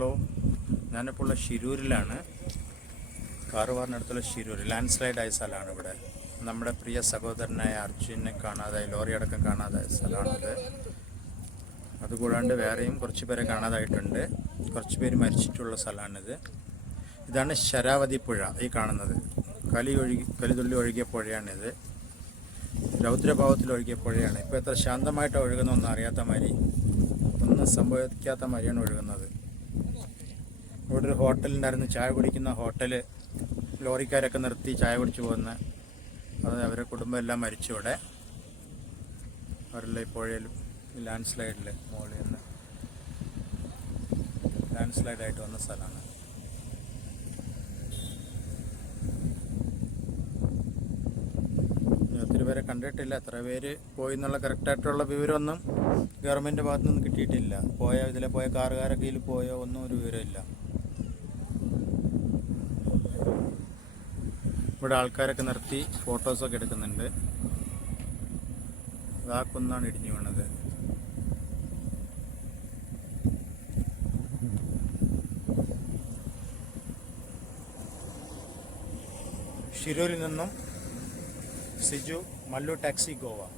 Hello ഞാനിപ്പോൾ ഉള്ള ഷിരൂരിലാണ് കാറുവാറിനടുത്തുള്ള ഷിരൂർ ലാൻഡ് സ്ലൈഡ് ആയ സ്ഥലമാണ് ഇവിടെ. നമ്മുടെ പ്രിയ സഹോദരനായ അർജുനെ കാണാതായി ലോറി അടക്കം കാണാതായ സ്ഥലമാണിത്. അതുകൂടാണ്ട് വേറെയും കുറച്ച് പേരെ കാണാതായിട്ടുണ്ട്. കുറച്ച് പേര് മരിച്ചിട്ടുള്ള സ്ഥലമാണിത്. ഇതാണ് ശരാവതി പുഴ ഈ കാണുന്നത്. കലി ഒഴുകി കലിതുള്ളി ഒഴുകിയ പുഴയാണിത്. രൗദ്രഭാവത്തിൽ ഒഴുകിയ പുഴയാണ്. ഇപ്പോൾ എത്ര ശാന്തമായിട്ടാണ് ഒഴുകുന്നതെന്ന് അറിയാത്ത മാതിരി ഒന്നും സംഭവിക്കാത്ത മാതിരിയാണ് ഒഴുകുന്നത്. ഇവിടെ ഒരു ഹോട്ടലുണ്ടായിരുന്നു ചായ കുടിക്കുന്ന ഹോട്ടൽ ലോറിക്കാരൊക്കെ നിർത്തി ചായ കുടിച്ചു പോകുന്ന. അത് അവരെ കുടുംബം എല്ലാം മരിച്ചു ഇവിടെ അവരെല്ലാം ഇപ്പോഴേലും ലാൻഡ് സ്ലൈഡിൽ മുകളിൽ നിന്ന് ലാൻഡ് സ്ലൈഡായിട്ട് വന്ന സ്ഥലമാണ്. കണ്ടിട്ടില്ല. എത്ര പേര് പോയി എന്നുള്ള കറക്റ്റായിട്ടുള്ള വിവരമൊന്നും ഗവൺമെന്റ് ഭാഗത്തു നിന്ന് കിട്ടിയിട്ടില്ല. പോയ ഇതിലെ പോയ കാറുകാരൊക്കെ ഇതിൽ പോയോ ഒന്നും ഒരു വിവരമില്ല ഇവിടെ ആൾക്കാരൊക്കെ നിർത്തി ഫോട്ടോസൊക്കെ എടുക്കുന്നുണ്ട്. ആ കുന്നാണ് ഇടിഞ്ഞു വീണത്. നിന്നും సిజు మల్లు టాక్సీ గోవా.